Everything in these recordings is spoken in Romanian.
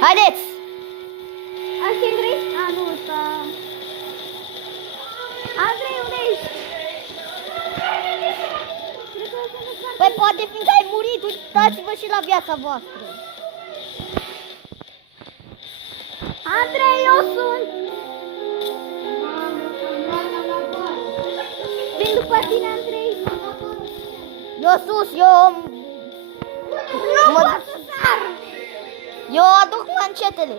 Haideți! Asta Andrei? Nu, ăsta... Andrei, unde ești? Păi poate fiindcă ai murit, uitați-vă și la viața voastră. Andrei, eu sunt! Vin după tine, Andrei! Eu sus, eu... Nu pot să sar! Eu aduc mancetele.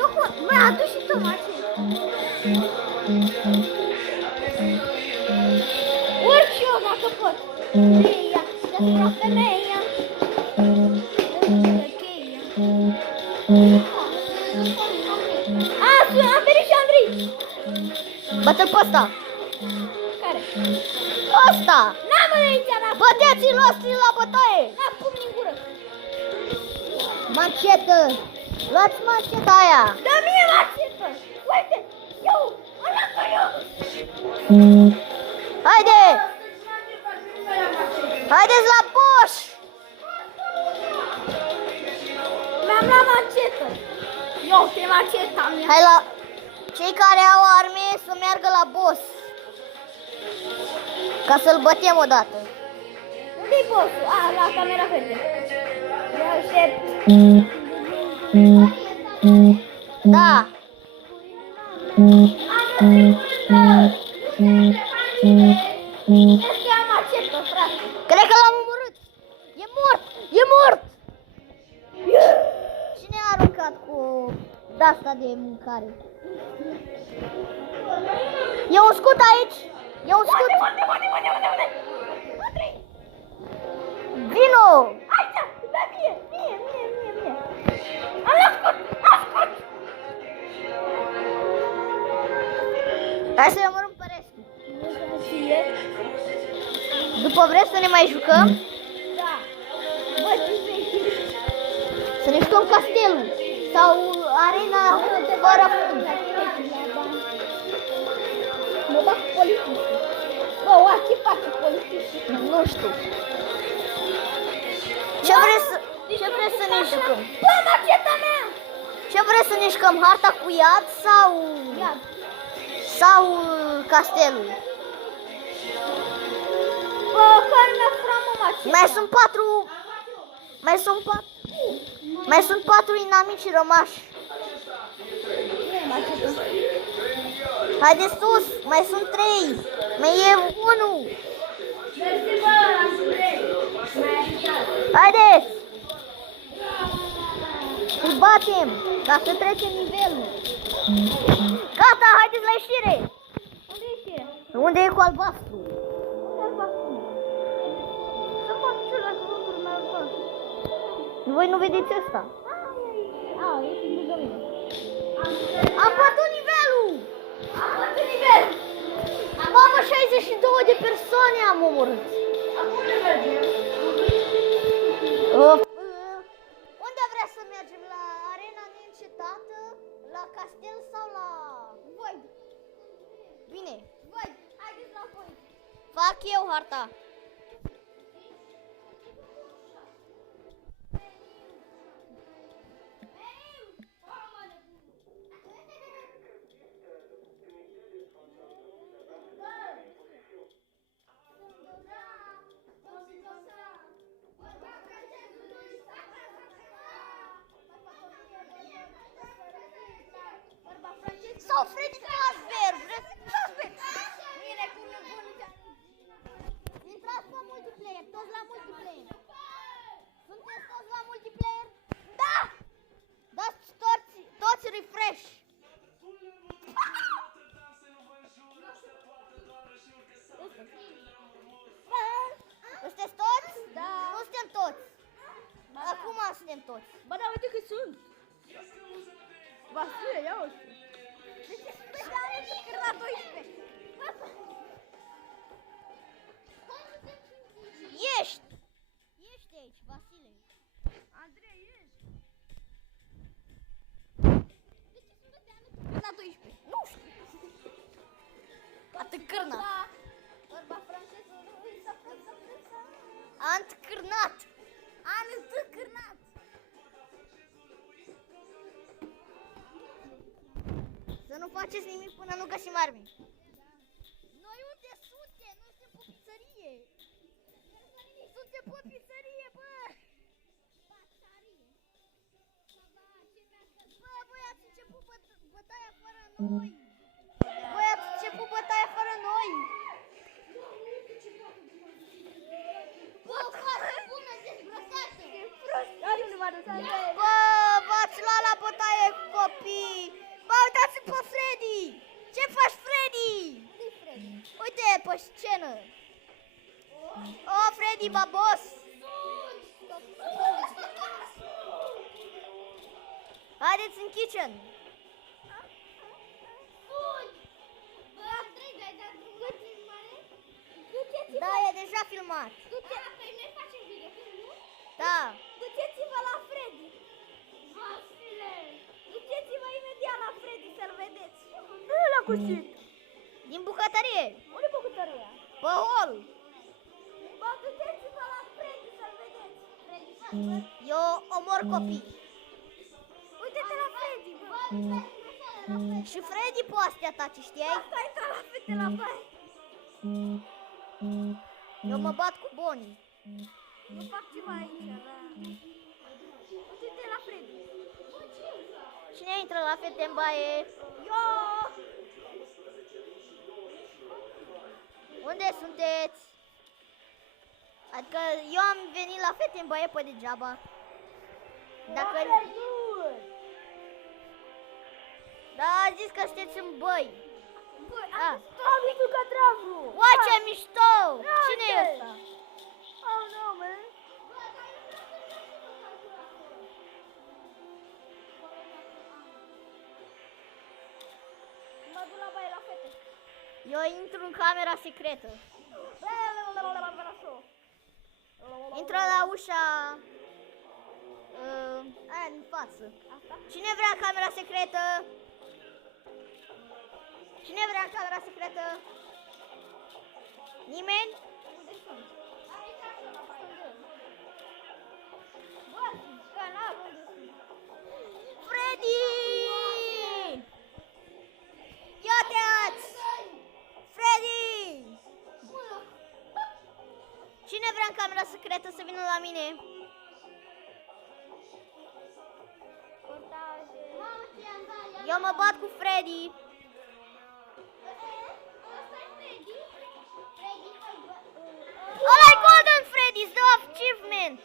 Eu cu... Bă, adu și tu macete! Urc și eu dacă pot! Ia, deasupra femeia! Am venit și Andrei! Bată-l pe ăsta. Care? Ăsta! N-am aici, n-am! Băteți-l ăsta la bătaie! N-am pumn din gură! Mancetă! Luați manceta aia! Dă mie macetă! Uite! Eu! Arată eu! Haide! Haideți la boss! Mi-am luat macetă! Eu, te maceta mea! Hai la... Cei care au arme să meargă la boss. Ca să-l bătem odată. Unde-i bossul? La camera verde. Eu aștept. Da. Este am macetă, frate. Cred că l-am omorât. E mort! E mort! Cine a aruncat cu de-asta de mâncare? E un scut aici! E un scut! Unde? Vino! Aici! Da mie! Am ascult! Hai să-i omorâm pe restul. După vreți să ne mai jucăm? Da! Bă, ce Să ne jucăm castelul sau arena fără fund. mă bag cu polițistul. Bă, ce face polițistul? Nu știu. Ce vreți să ne jucăm? Bă, maceta mea! Ce vreți să ne jucăm? Harta cu iad sau Iad. castelul? Bă, care mi-a furat mă maceta? Mai sunt patru inamici rămași. Nu e maceta. Haide sus, mai sunt 3. Mai e 1. Mersi, bă, Andrei. Mai ajutat. Haideți! Îl batem, ca să trecem nivelul. Gata, haideți la ieșire. Unde e ieșirea? Unde e cu albastru? Unde fac cum? Să fac ce dacă nu mai albastru. Voi nu vedeți ăsta? E și lângă mine. Am bătut nivelul! Am bătut nivel! Mamă, 62 de persoane am omorât. Acum ne mergem. Unde vreți să mergem? La arena neîncetată? La castel sau la... Voi. Bine, Voi. Haideți la voi. fac eu harta. Sau Freddy Fazbear! Vreți Fazbear? Mine cu nebunul. Intrați pe multiplayer, toți la multiplayer. Sunteți toți la multiplayer? Da! Dați toți refresh. Sunteți toți? Da. Nu suntem toți. Acum suntem toți. Bă, dar uite că sunt. Vasile, ia uite. La 12. Ești aici, Vasile. Andrei, ești. La 12. Nu știu. Atât cârnat. Vorba franceză, nu uita să. Ant cârnat. An cârnat. faceți nimic până nu găsim arme. Noi unde suntem? Noi suntem pe pizzerie. Suntem pe pizzerie, bă! Bă, voi ați început bătaia fără noi. Voi ați început bătaia fără noi. Bă, foarte bună dezbrăcată. Hai undeva de să Bă, v-ați luat la bătaie, copii! Bă, uitați pe Freddy! Ce faci, Freddy? Uite, pe scenă! Oh, Freddy, babos! Haideți în kitchen! Da, e deja filmat! Da! Duceți-vă la Freddy! Duceți-vă imediat la Freddy să-l vedeți! Nu l-a cuțit! Din bucătărie! Unde e bucătăria? Pe hol! Bă, duceți-vă la Freddy să-l vedeți! Eu omor copii! Uite-te la Freddy, bă! Și Freddy poate să te atace, știai? Asta e ca la fete la baie! Eu mă bat cu Bonnie. Nu fac ceva aici, da. Uite-te la Freddy! Cine intră la fete în baie? Eu! Unde sunteți? Adică eu am venit la fete în baie pe degeaba. Dacă... Da, a zis că sunteți în băi. Băi, Ah. am visul ca treabru! Uai, ce mișto! Cine e ăsta? Oh, no, man! Mă duc la baie la fete. Eu intru în camera secretă. Intră la ușa aia din față. Asta? Cine vrea camera secretă? Cine vrea camera secretă? Nimeni? Unde sunt? Aici așa, la baie. Bă, canal, unde sunt? Freddy! Ia te-ați! Freddy! Cine vrea în camera secretă să vină la mine? Eu mă bat cu Freddy. Ăla-i Golden Freddy, îți dă achievement.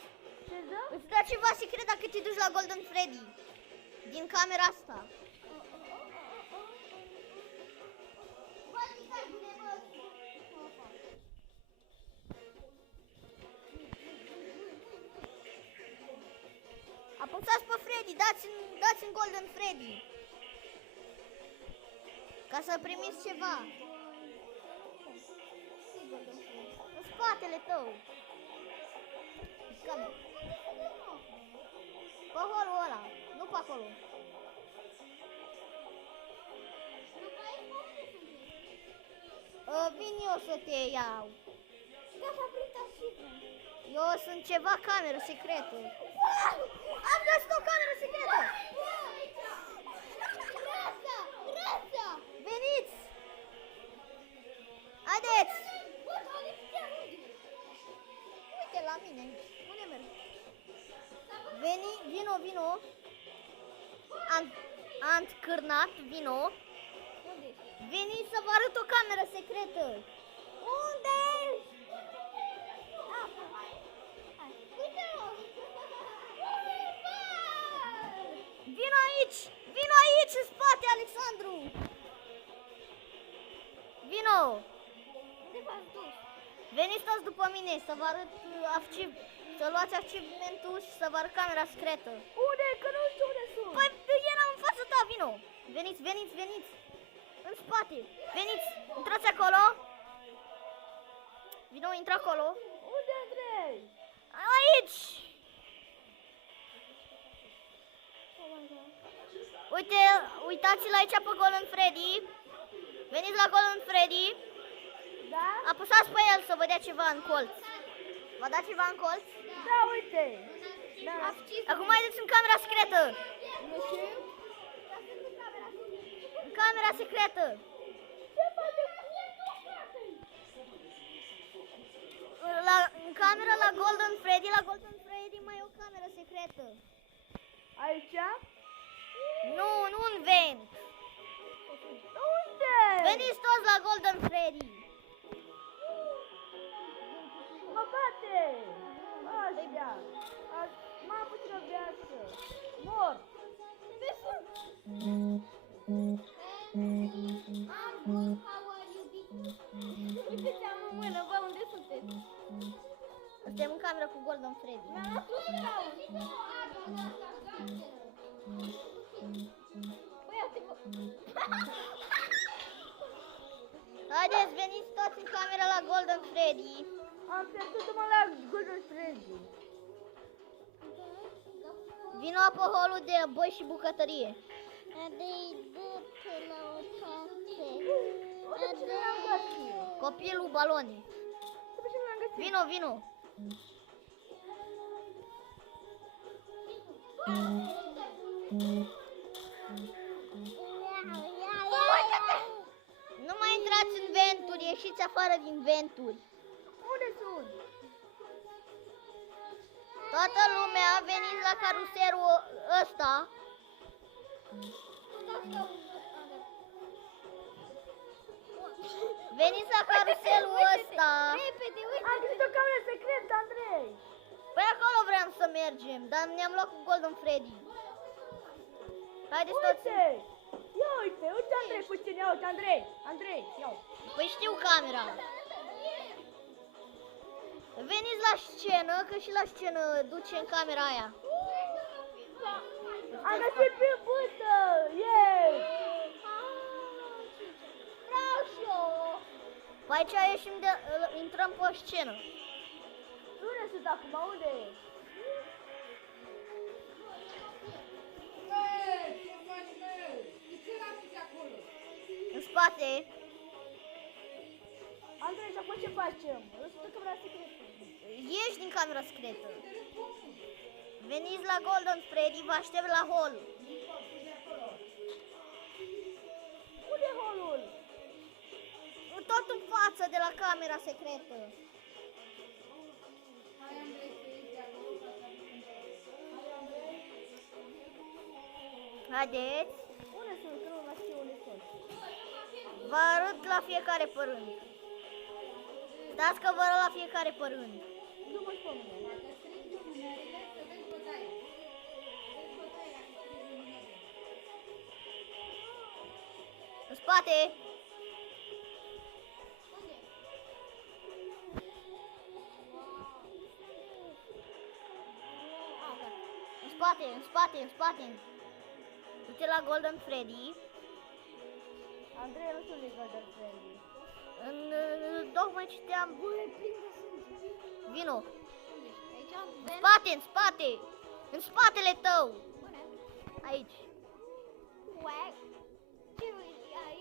Ce dă? Îți dă ceva secret dacă te duci la Golden Freddy. Din camera asta. Apăsați pe Freddy, dați în Golden Freddy. Ca să primiți ceva. În spatele tău. Camera. Pe holul ăla, nu pe acolo. Vin eu să te iau. Da, s-a prins achievement. Eu sunt ceva cameră secretă. Am găsit o cameră secretă. Veniți! Haideți! Uite la mine. Unde merg? Vino. Ant cârnat, vino. Veniți să vă arăt o cameră secretă. Unde ești? Vino aici, în spate, Alexandru! Vino! Unde v-ați dus? Veniți toți după mine să vă arăt să luați achievementul și să vă arăt camera secretă. Unde? Că nu știu unde sunt. Păi, era în fața ta, vino! Veniți! În spate! Veniți! Intrați acolo! Vino, intră acolo! Unde, Andrei? Aici! Uitați-l aici pe Golden Freddy. Veniți la Golden Freddy. Da? Apăsați pe el să vă dea ceva în colț. V-a dat ceva în colț? Da, uite. Da. Acum haideți în camera secretă. Nu știu. În camera secretă. Ce face? În camera la Golden Freddy, mai e o cameră secretă. Aici? Nu, nu un vent. Unde? Veniți toți la Golden Freddy. Mă bate! Așa. Mai puțină viață. Mor. Uite, am în mână, bă, unde sunteți? Suntem în cameră cu Golden Freddy. Mi-am luat un scaun. Băi, uite-vă. Haideți, veniți toți în camera la Golden Freddy. Am pierdut-mă la Golden Freddy. Vino pe holul de băi și bucătărie. Uite pe cine l-am găsit. Copilul balone. Uite pe cine l-am găsit. Vino, vino. Nu mai intrați în venturi, ieșiți afară din venturi. Unde sunt? Toată lumea a venit la caruselul ăsta. Veniți la caruselul ăsta. Repede, uite. Am găsit o cameră secretă, Andrei. Păi acolo vreau să mergem, dar ne-am luat cu Golden Freddy. Haideți toți. Uite. Ia uite, uite Andrei puțin, ia uite Andrei. Andrei, ia. Păi știu camera. Veniți la scenă, că și la scenă duce în camera aia. Am găsit pe bută. Yay. Vreau și eu. Păi aici ieșim de, intrăm pe scenă. Unde sunt acum? Unde e? În spate. Andrei, și acum ce facem? Lăsă-te camera secretă. Ieși din camera secretă. Veniți la Golden Freddy, vă aștept la hol. Unde e holul? Tot în față de la camera secretă. Haideți. Unde sunt? Că nu mai știu unde sunt. Vă arăt la fiecare pe rând. Stați că vă arăt la fiecare pe rând. Nu mă spun mine. În spate. În spate, în spate, în spate. Du-te la Golden Freddy. Andrei, nu sunt Golden Freddy. Tocmai citeam. Băi, plin de sânge. Vino. Aici? În spate, în spate. În spatele tău. Aici. Uac. Ce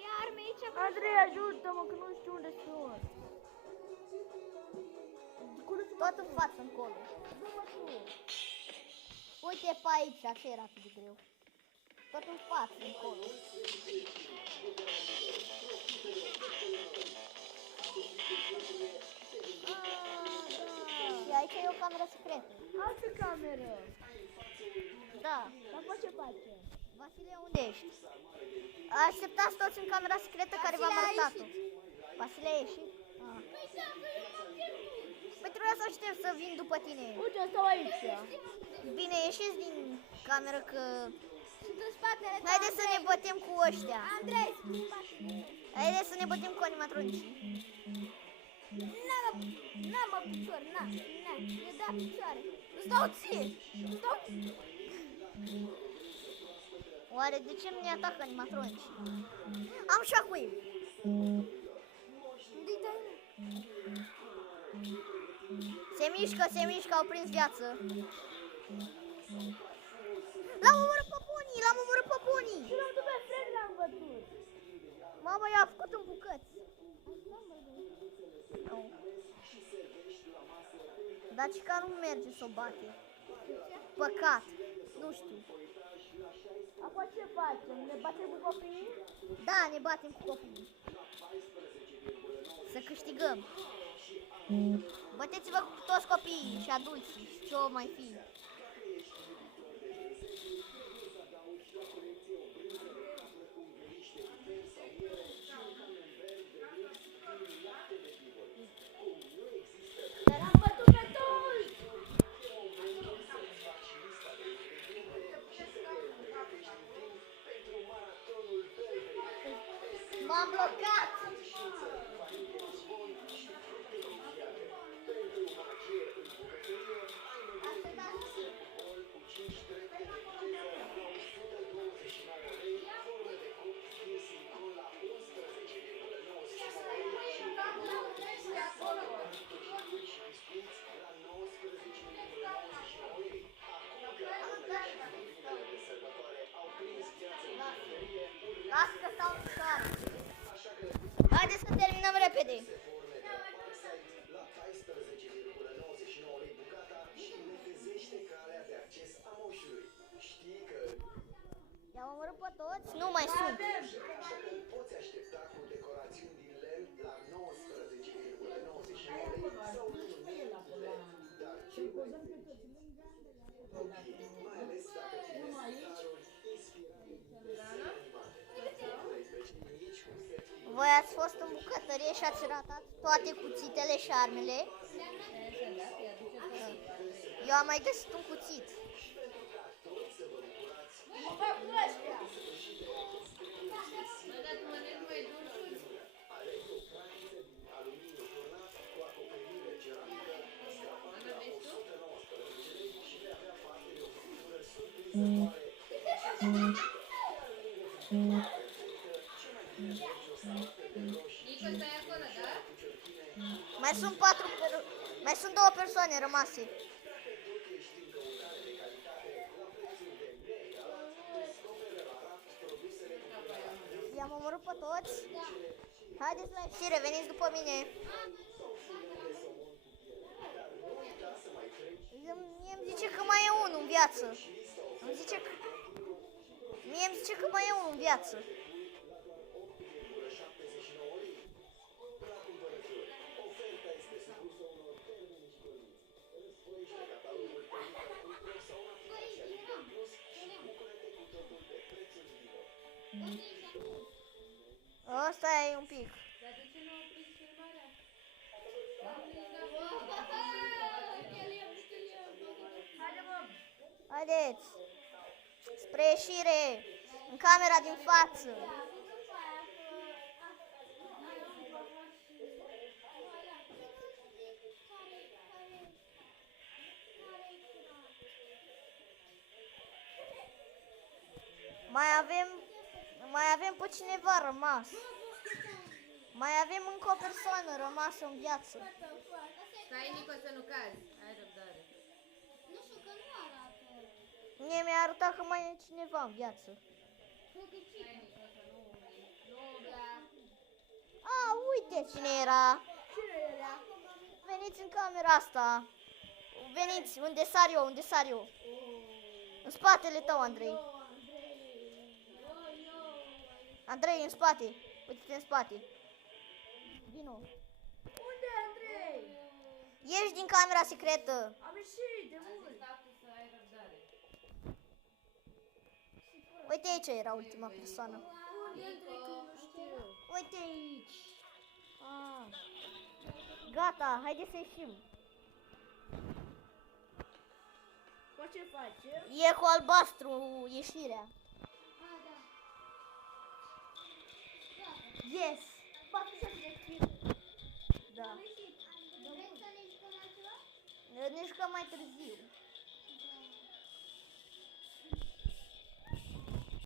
e arme aici? Andrei, ajută-mă că nu știu unde sunt. Tot în față, încolo. Du-mă tu. Uite pe aici, așa era atât de greu. Tot în față, încolo. Și aici e o cameră secretă. Altă cameră. Da. Dar pe ce face? Vasile, unde ești? Așteptați toți în camera secretă care v-am arătat-o. Vasile a ieșit? Ah. Păi trebuia să aștept să vin după tine. Uite, stau aici. Bine, ieșiți din cameră că... Sunt în spatele tău, Haideți să ne Andrei. bătem cu ăștia. Andrei, sunt în spatele tău. Haideți să ne bătem cu animatronicii. N-am picioare, n-am. E da picioare. Îți dau ție. Îți dau... Oare de ce nu ne atacă animatronicii? Am shockwave. Unde-i dai? Se mișcă, au prins viață. L-am omorât pe bunii, l-am omorât pe bunii. Și l-am pe Fred, l-am bătut. Mama, i-a făcut în bucăți. Nu. Dar Cica nu merge să o bate. Păcat. Nu știu. Acum ce facem? Ne batem cu copiii? Da, ne batem cu copiii. Să câștigăm. Băteți-vă cu toți copiii și adulții și ce o mai fi. Dar am bătut pe toți! M-am blocat! Lasă că stau în soare. Haideți să terminăm repede. I-am omorât pe toți? Nu mai sunt. Poți aștepta cu decorațiuni din lemn la 19,99 sau un lemn dar cel mai mai ales dacă țineți staruri inspirate mici cu set Voi ați fost în bucătărie și ați ratat toate cuțitele și armele. Eu am mai găsit un cuțit. aluminiu turnat cu acoperire ceramică, scapă la 119 lei și vei avea parte de o friptură surprinzătoare. Nico, stai acolo, da? Mai sunt două persoane rămase. I-am omorât pe toți. Haideți la ieșire, veniți după mine. Mie îmi zice că mai e unul în viață. Mie îmi zice că mai e unul în viață. Ăsta e un pic. Dar de ce nu opriți filmarea? Haideți. Spre ieșire. În camera din față. Mai avem pe cineva rămas. Mai avem încă o persoană rămasă în viață. Stai, Nico, să nu cazi. Ai răbdare. Nu știu că nu arată. Mie mi-a arătat că mai e cineva în viață. Cred că Stai, Nico, să nu umbli. Nu umbla. A, uite cine era. cine era? Veniți în camera asta. Veniți, unde sar eu, unde sar eu. În spatele tău, Andrei. Andrei, în spate. Uite-te în spate. Vino. Unde, Andrei? Ieși din camera secretă. Am ieșit de mult. Stau tu să ai răbdare. Uite aici era ultima persoană. Unde, Andrei, că nu știu. Uite aici. Ah. Gata, haide să ieșim. Păi ce facem? E cu albastru ieșirea. Yes. 40 de kg. Da. Vreți să ne jucăm la ceva? Ne jucăm mai târziu.